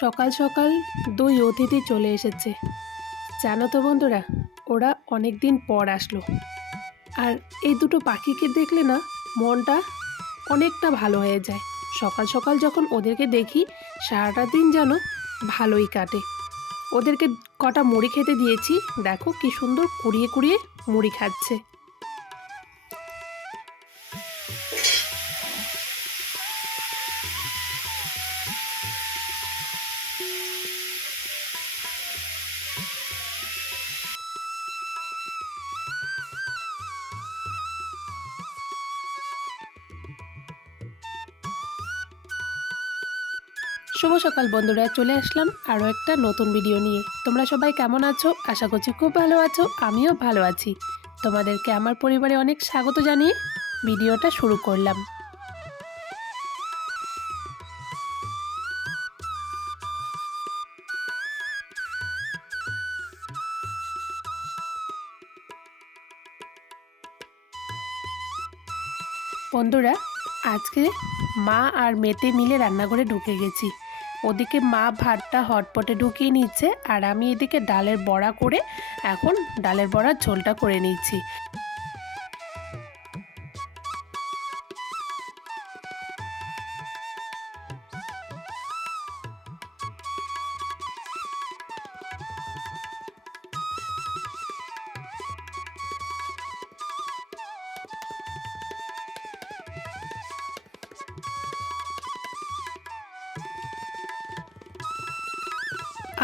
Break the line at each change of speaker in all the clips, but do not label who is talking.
সকাল সকাল দুই অতিথি চলে এসেছে। জানো তো বন্ধুরা, ওরা অনেক দিন পর আসলো। আর এই দুটো পাখিকে দেখলে না, মনটা অনেকটা ভালো হয়ে যায়। সকাল সকাল যখন ওদেরকে দেখি, সারাটা দিন যেন ভালোই কাটে। ওদেরকে কটা মুড়ি খেতে দিয়েছি, দেখো কি সুন্দর কুড়িয়ে কুড়িয়ে মুড়ি খাচ্ছে। শুভ সকাল বন্ধুরা, চলে আসলাম আরও একটা নতুন ভিডিও নিয়ে। তোমরা সবাই কেমন আছো? আশা করছি খুব ভালো আছো, আমিও ভালো আছি। তোমাদেরকে আমার পরিবারে অনেক স্বাগত জানিয়ে ভিডিওটা শুরু করলাম। বন্ধুরা, আজকে মা আর মেতে মিলে রান্নাঘরে ঢুকে গেছি। ওদিকে মা ভাতটা হটপটে ঢুকিয়ে নিচ্ছে আর আমি এদিকে ডালের বড়া করে এখন ডালের বড়ার ঝোলটা করে নিচ্ছি।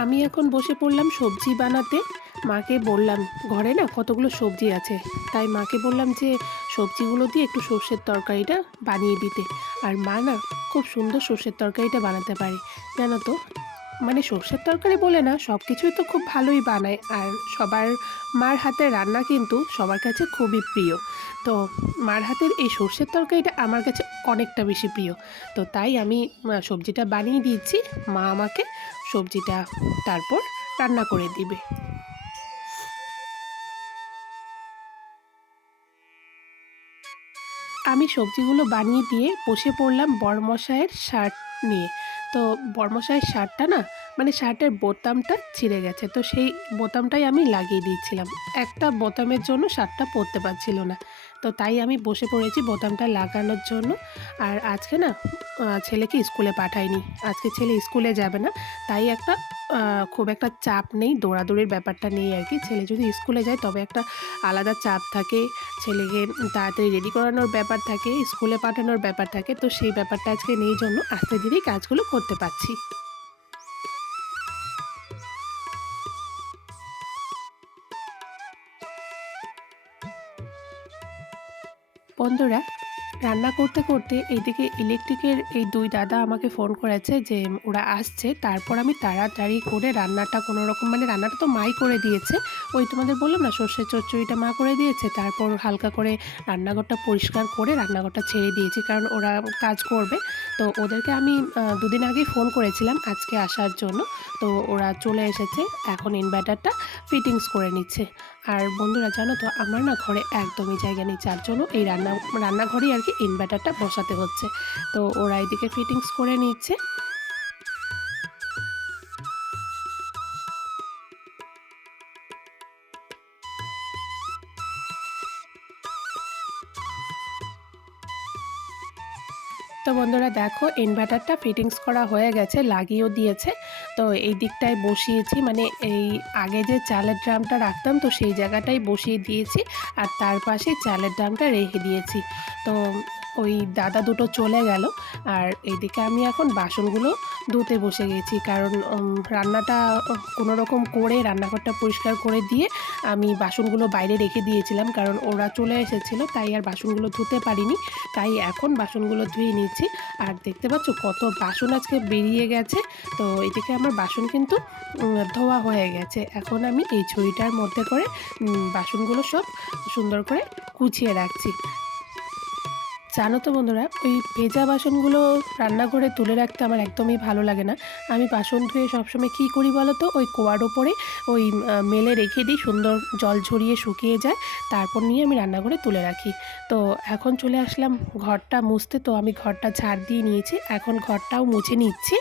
আমি এখন বসে পড়লাম সবজি বানাতে। মাকে বললাম, ঘরে না কতগুলো সবজি আছে? তাই মাকে বললাম যে, সবজিগুলো দিয়ে একটু সর্ষের তরকারিটা বানিয়ে দিতে। আর মা না খুব সুন্দর সর্ষের তরকারিটা বানাতে পারে। জানো তো? মানে সর্ষের তরকারি বলে না সব কিছুই তো খুব ভালোই বানায়। আর সবার মার হাতের রান্না কিন্তু সবার কাছে খুবই প্রিয়। তো মার হাতের এই সর্ষের তরকারিটা আমার কাছে অনেকটা বেশি প্রিয়। তো তাই আমি সবজিটা বানিয়ে দিয়েছি। মা আমাকে সবজিটা তারপর রান্না করে দিবে। আমি সবজিগুলো বানিয়ে দিয়ে বসে পড়লাম বরমশাইয়ের শার্ট নিয়ে। তো বরমশাইয়ের শার্টটা না মানে শার্টের বোতামটা ছিঁড়ে গেছে। তো সেই বোতামটাই আমি লাগিয়ে দিয়েছিলাম। একটা বোতামের জন্য শার্টটা পরতে পারছিল না। তো তাই আমি বসে পড়েছি বোতামটা লাগানোর জন্য। আর আজকে না ছেলেকে স্কুলে পাঠাইনি। আজকে ছেলে স্কুলে যাবে না। তাই একটা খুব একটা চাপ নেই। দৌড়াদৌড়ির ব্যাপারটা নেই আর কি। ছেলে যদি স্কুলে যায়, তবে একটা আলাদা চাপ থাকে। ছেলেকে তাড়াতাড়ি রেডি করানোর ব্যাপার থাকে, স্কুলে পাঠানোর ব্যাপার থাকে। তো সেই ব্যাপারটা আজকে নেই জন্য আস্তে ধীরেই কাজগুলো করতে পারছি। বন্ধুরা রান্না করতে করতে এইদিকে ইলেকট্রিকের এই দুই দাদা আমাকে ফোন করেছে যে ওরা আসছে। তারপর আমি তাড়াতাড়ি করে রান্নাটা কোনো রকম মানে রান্নাটা তো মাই করে দিয়েছে। ওই তোমাদের বললাম না, সর্ষের চচ্চড়িটা মা করে দিয়েছে। তারপর হালকা করে রান্নাঘরটা পরিষ্কার করে রান্নাঘরটা ছেড়ে দিয়েছি, কারণ ওরা কাজ করবে। তো ওদেরকে আমি দুদিন আগেই ফোন করেছিলাম আজকে আসার জন্য। তো ওরা চলে এসেছে, এখন ইনভার্টারটা ফিটিংস করে নিচ্ছে। আর বন্ধুরা জানো তো, আমার না ঘরে একদমই জায়গা নেই। যার জন্য এই রান্না, রান্নাঘরেই আর কি ইনভার্টারটা বসাতে হচ্ছে। তো ওরা এদিকে ফিটিংস করে নিচ্ছে। তো বন্ধুরা দেখো ইনভার্টারটা ফিটিংস করা হয়ে গেছে, লাগিয়েও দিয়েছে। তো এই দিকটায় বসিয়েছি। মানে এই আগে যে চালের ড্রামটা রাখতাম, তো সেই জায়গাটাই বসিয়ে দিয়েছি আর তার পাশে চালের ড্রামটা রেখে দিয়েছি। তো ওই দাদা দুটো চলে গেল আর এইদিকে আমি এখন বাসনগুলো ধুতে বসে গেছি। কারণ রান্নাটা কোনো রকম করে, রান্নাঘরটা পরিষ্কার করে দিয়ে আমি বাসনগুলো বাইরে রেখে দিয়েছিলাম। কারণ ওরা চলে এসেছিল, তাই আর বাসনগুলো ধুতে পারিনি। তাই এখন বাসনগুলো ধুয়ে নিচ্ছি। আর দেখতে পাচ্ছ কত বাসন আজকে বেরিয়ে গেছে। তো এদিকে আমার বাসন কিন্তু ধোয়া হয়ে গেছে। এখন আমি এই ঝুড়িটার মধ্যে করে বাসনগুলো সব সুন্দর করে গুছিয়ে রাখছি। জানো তো বন্ধুরা, ওই ভেজা বাসনগুলো রান্নাঘরে তুলে রাখতে আমার একদমই ভালো লাগে না। আমি বাসন ধুয়ে সবসময় কী করি বলো তো? ওই কোয়ার ওপরে ওই মেলে রেখে দিই, সুন্দর জল ঝরিয়ে শুকিয়ে যায়, তারপর নিয়ে আমি রান্নাঘরে তুলে রাখি। তো এখন চলে আসলাম ঘরটা মুছতে। তো আমি ঘরটা ঝাড় দিয়ে নিয়েছি, এখন ঘরটাও মুছে নিচ্ছি।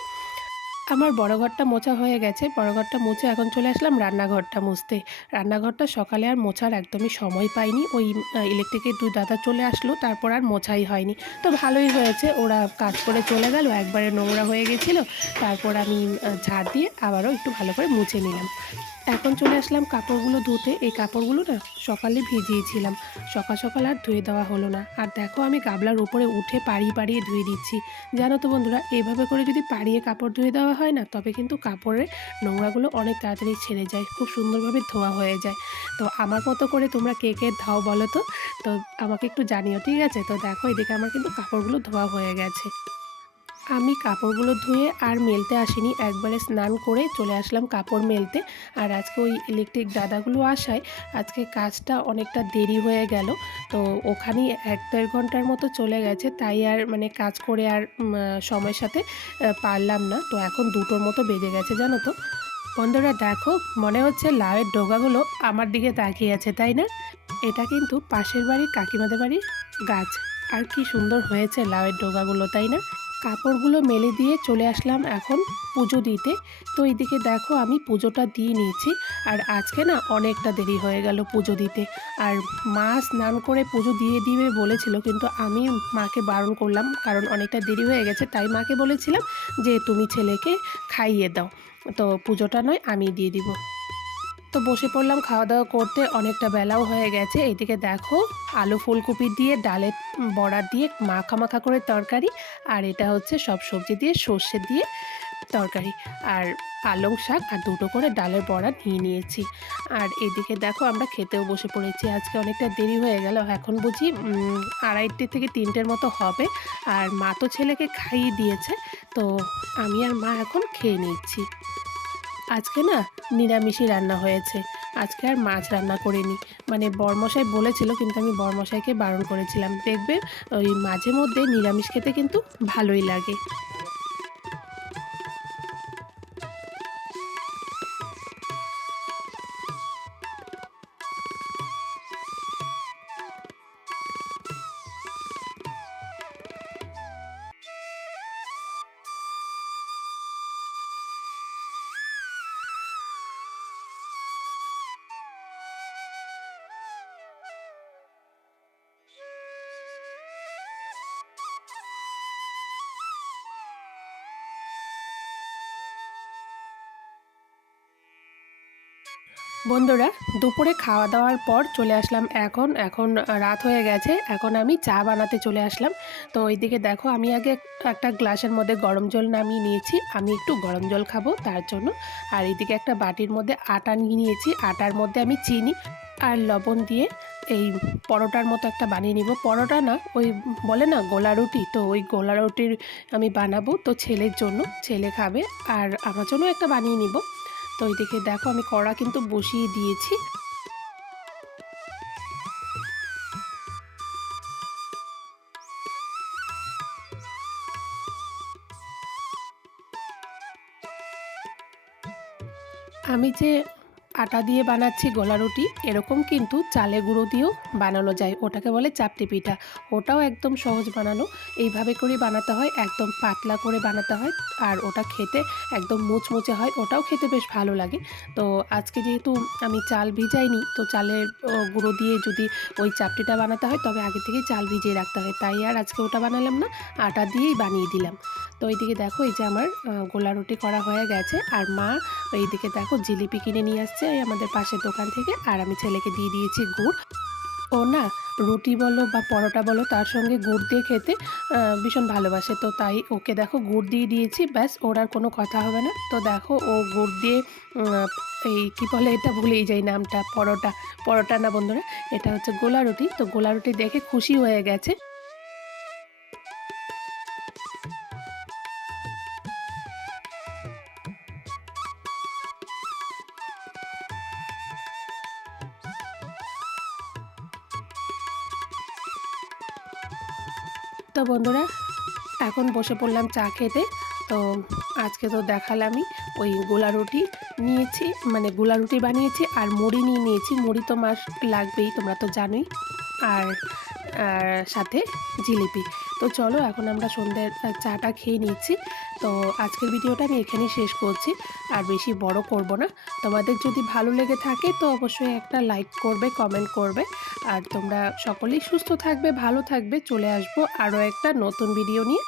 আমার বড় ঘরটা মোছা হয়ে গেছে। বড় ঘরটা মুছে এখন চলে আসলাম রান্নাঘরটা মুছতে। রান্নাঘরটা সকালে আর মোছার একদমই সময় পাইনি। ওই ইলেকট্রিকের দুই দাদা চলে আসলো, তারপর আর মোছাই হয়নি। তো ভালোই হয়েছে, ওরা কাজ করে চলে গেল, একবারে নোংরা হয়ে গেছিল। তারপর আমি ঝাড় দিয়ে আবারও একটু ভালো করে মুছে নিলাম। এখন চলে আসলাম কাপড়গুলো ধুতে। এই কাপড়গুলো না সকালে ভিজিয়েছিলাম। সকাল সকাল আর ধুয়ে দেওয়া হলো না। আর দেখো আমি গাবলার উপরে উঠে পাড়িয়ে পাড়িয়ে ধুয়ে দিচ্ছি। জানো তো বন্ধুরা, এভাবে করে যদি পাড়িয়ে কাপড় ধুয়ে দেওয়া হয় না, তবে কিন্তু কাপড়ের নোংরাগুলো অনেক তাড়াতাড়ি ছেড়ে যায়, খুব সুন্দরভাবে ধোয়া হয়ে যায়। তো আমার মতো করে তোমরা কে কে ধাও বলো তো? তো আমাকে একটু জানিও, ঠিক আছে? তো দেখো এদিকে আমার কিন্তু কাপড়গুলো ধোয়া হয়ে গেছে। আমি কাপড়গুলো ধুয়ে আর মেলতে আসিনি। একবারে স্নান করে চলে আসলাম কাপড় মেলতে। আর আজকে ওই ইলেকট্রিক দাদাগুলো আসায় আজকে কাজটা অনেকটা দেরি হয়ে গেল। তো ওখানেই এক দেড় ঘণ্টার মতো চলে গেছে। তাই আর মানে কাজ করে আর সময়ের সাথে পারলাম না। তো এখন দুটোর মতো বেজে গেছে, জানো তো। বন্ধুরা, দেখো, মনে হচ্ছে লাউয়ের ডোগাগুলো আমার দিকে তাকিয়ে আছে, তাই না? এটা কিন্তু পাশের বাড়ির কাকিমাদের বাড়ির গাছ। আর কি সুন্দর হয়েছে লাউয়ের ডোগাগুলো, তাই না? কাপড়গুলো মেলে দিয়ে চলে আসলাম এখন পুজো দিতে। তো এইদিকে দেখো আমি পুজোটা দিয়ে নিয়েছি। আর আজকে না অনেকটা দেরি হয়ে গেল পুজো দিতে। আর মা স্নান করে পুজো দিয়ে দিবে বলেছিল, কিন্তু আমি মাকে বারণ করলাম, কারণ অনেকটা দেরি হয়ে গেছে, তাই মাকে বলেছিলাম যে তুমি ছেলেকে খাইয়ে দাও। তো পুজোটা নয়, আমি দিয়ে দিব। তো বসে পড়লাম খাওয়া দাওয়া করতে। অনেকটা বেলাও হয়ে গেছে। এদিকে দেখো, আলু ফুলকপি দিয়ে, ডালের বড়া দিয়ে মাখা মাখা করে তরকারি। আর এটা হচ্ছে সব সবজি দিয়ে, সর্ষে দিয়ে তরকারি। আর পালং শাক আর দুটো করে ডালের বড়া নিয়ে নিয়েছি। আর এদিকে দেখো, আমরা খেতেও বসে পড়েছি। আজকে অনেকটা দেরি হয়ে গেল। এখন বুঝি আড়াইটে থেকে তিনটের মতো হবে। আর মা তো ছেলেকে খাইয়ে দিয়েছে। তো আমি আর মা এখন খেয়ে নিচ্ছি। আজকে না নিরামিষই রান্না হয়েছে। আজকে আর মাছ রান্না করিনি। মানে বরমশাই বলেছিল, কিন্তু আমি বরমশাইকে বারণ করেছিলাম। দেখবে ওই মাঝে মধ্যে নিরামিষ খেতে কিন্তু ভালোই লাগে। বন্ধুরা, দুপুরে খাওয়া দাওয়ার পর চলে আসলাম এখন। এখন রাত হয়ে গেছে, এখন আমি চা বানাতে চলে আসলাম। তো ওইদিকে দেখো, আমি আগে একটা গ্লাসের মধ্যে গরম জল নামিয়ে নিয়েছি। আমি একটু গরম জল খাব তার জন্য। আর এইদিকে একটা বাটির মধ্যে আটা নিয়ে নিয়েছি। আটার মধ্যে আমি চিনি আর লবণ দিয়ে এই পরোটার মতো একটা বানিয়ে নিব। পরোটা না, ওই বলে না গোলা রুটি? তো ওই গোলা রুটির আমি বানাবো তো ছেলের জন্য। ছেলে খাবে আর আমার জন্য একটা বানিয়ে নিব। তো দেখে দেখো আমি কড়া কিন্তু বসিয়ে দিয়েছি। আমি যে আটা দিয়ে বানাচ্ছি গোলা রুটি। এরকম কিন্তু চালে গুঁড়ো দিয়েও বানানো যায়। ওটাকে বলে চাপটি পিঠা। ওটাও একদম সহজ বানানো। এইভাবে করে বানাতে হয়। একদম পাতলা করে বানাতে হয়। আর ওটা খেতে একদম মুচমুচে হয়। ওটাও খেতে বেশ ভালো লাগে। তো আজকে যেহেতু আমি চাল ভিজাইনি, তো চালের গুঁড়ো দিয়ে যদি ওই চাপটিটা বানাতে হয়, তবে আগে থেকেই চাল ভিজিয়ে রাখতে হয়। তাই আর আজকে ওটা বানালাম না। আটা দিয়েই বানিয়ে দিলাম। তো এইদিকে দেখো এই যে আমার গোলা রুটি করা হয়ে গেছে। আর মা এইদিকে দেখো জিলিপি কিনে নিয়ে আসছে আমাদের পাশের দোকান থেকে। আর আমি ছেলেকে দিয়ে দিয়েছি গুড়। ও না, রুটি বলো বা পরোটা বলো, তার সঙ্গে গুড় দিয়ে খেতে ভীষণ ভালোবাসে। তো তাই ওকে দেখো গুড় দিয়ে দিয়েছি, ব্যাস, ওর আর কোনো কথা হবে না। তো দেখো ও গুড় দিয়ে এই কি বলে এটা ভুলেই যাই নামটা, পরোটা। পরোটা না বন্ধুরা, এটা হচ্ছে গোলা রুটি। তো গোলা রুটি দেখে খুশি হয়ে গেছে। তো বন্ধুরা, এখন বসে পড়লাম চা খেতে। তো আজকে তো দেখালামই, ওই গোলা রুটি নিয়েছি মানে গোলা রুটি বানিয়েছি আর মুড়ি নিয়ে নিয়েছি। মুড়ি তো মাস লাগবেই, তোমরা তো জানোই। আর সাথে জিলিপি। তো চলো, এখন আমরা সন্ধ্যের চাটা খেয়ে নিচ্ছি। তো আজকের ভিডিওটা আমি এখানেই শেষ করছি। আর বেশি বড় করব না। তোমাদের যদি ভালো লেগে থাকে তো অবশ্যই একটা লাইক করবে কমেন্ট করবে। আর তোমরা সকলেই সুস্থ থাকবে, ভালো থাকবে। চলে আসব আরও একটা নতুন ভিডিও নিয়ে।